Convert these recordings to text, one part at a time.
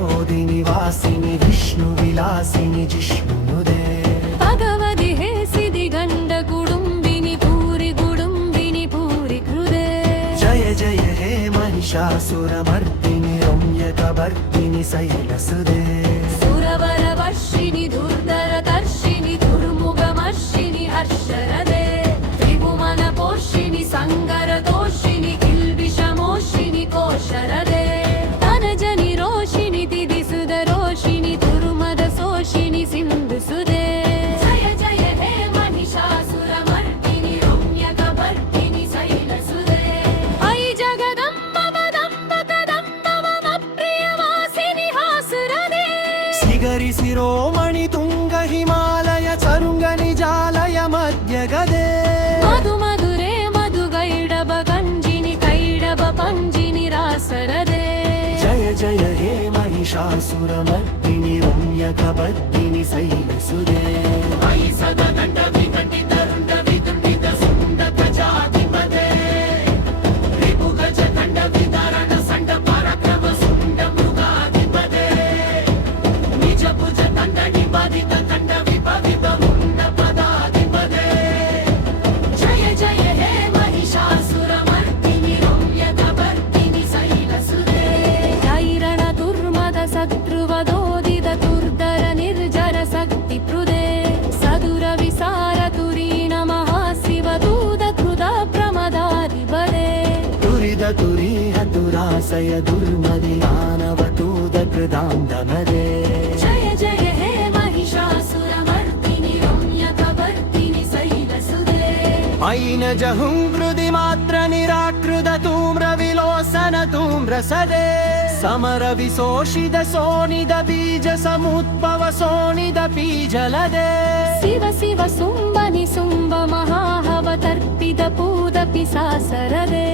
विरोधिनि वासिनि विष्णु विलासिनि जिष्णुनुदे भगवति हे सिद्धि गंड कुडुंबिनि पूरि कृदे जय जय हे महिषासुरमर्दिनि रम्यकवर्दिनि शैलसुदे सुरवरवर्षिणि दुर्धरतर्षिणि दुर्मुखमर्षिणि हर्षरदे त्रिभुवनपोषिणि संगरदोषिणि किल्बिषमोषिणि कोशरदे धनजनि रोषिणि दिदिसुदरोषिणि दुर्मदशोषिणि सिन्धुसुदे जय जय हे महिषासुरमर्दिनि रम्यकवर्दिनि शैलसुदे अयि जगदम्ब वदम्ब कदम्ब मम प्रियवासिनि हासुरदे श्रीगरि शिरोमणि तुंग हिमालय चरुंग निजालय मध्य गदे मधु मधुरे मधुगैडब गंजिनि कैडब पंजिनि रासरदे जय जय हे महिषासुरमर्दिनि रम्यकवर्दिनि शैलसुदे अयि सददण्ड विघटित रुण्ड विदुण्डित सुण्ड गजाधिपते रिपुगज दण्ड विदारण सण्ड पराक्रम सुण्ड मृगाधिपते निज भुज दण्ड निबाधित दण्ड विपवित मुण्ड पदाधिपते जय जय हे महिषासुरमर्दिनि रम्यकवर्दिनि शैलसुदे धैरण दुर्मद शत्रुवदोदित दुर्धर निर्जर शक्ति पृदे सदुर विसार तुरीण महाशिवदूत कृत प्रमदाधिपदे दुरिद तुरीह दुराशय दुर्मदि मानवतूद कृदान्दमदे जय जय हे महिषासुरमर्दिनि रम्यकवर्दिनि शैलसुदे ऐन जहुङ्कृति मात्र निराकृत तूम्र विलोसन तूम्र सदे समर विशोषित सोनिद बीज समुद्भव सोनिद बीजलदे शिव शिव सुम्ब निसुम्ब महाहवतर्पित पूत पिशासरदे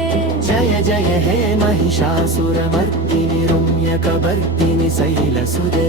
जय जय हे महिषासुरमर्दिनि रम्यकवर्दिनि शैलसुदे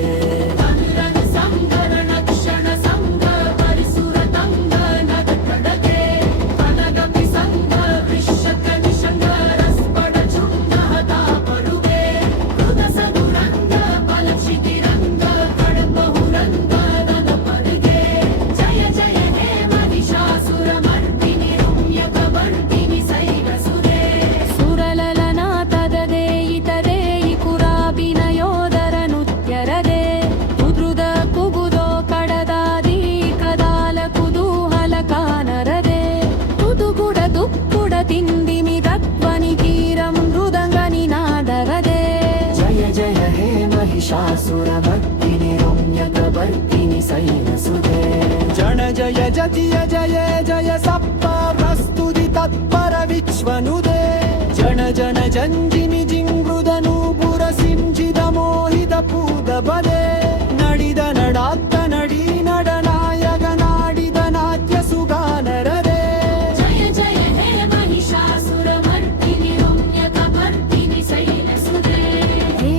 महिषासुरमर्दिनि रम्यकवर्दिनि शैलसुदे जन जय जतिय जय जय सप्त प्रस्तुति तत्पर विश्वनुदे जन जन जंजिमि जिंगृदनूपुर सिंचित मोहित पूत बदे नडिद नडात्त नडी नडनायक नाडिद नाट्य सुगानरदे जय जय हे महिषासुरमर्दिनि रम्यकवर्दिनि शैलसुदे हे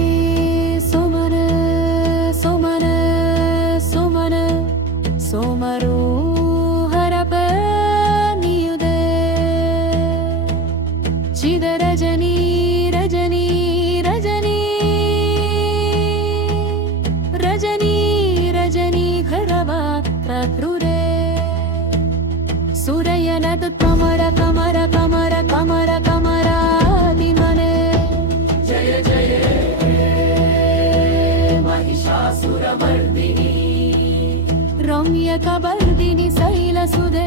सोमन सोमन सोमन सोमरोहरप नियुदे चिद रजनी रजनी रजनी रजनी रजनी घरवा प्रकृरे सुरयनद कमर कमर कमर कमर कमरादिमने जय जय महिषासुरमर्दिनि रम्यकवर्दिनि शैलसुदे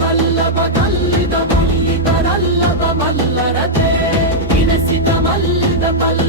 मल्लभ कल्लिद मल्लिद रल्लभ मल्लरते विनसित मल्लिद पल्ल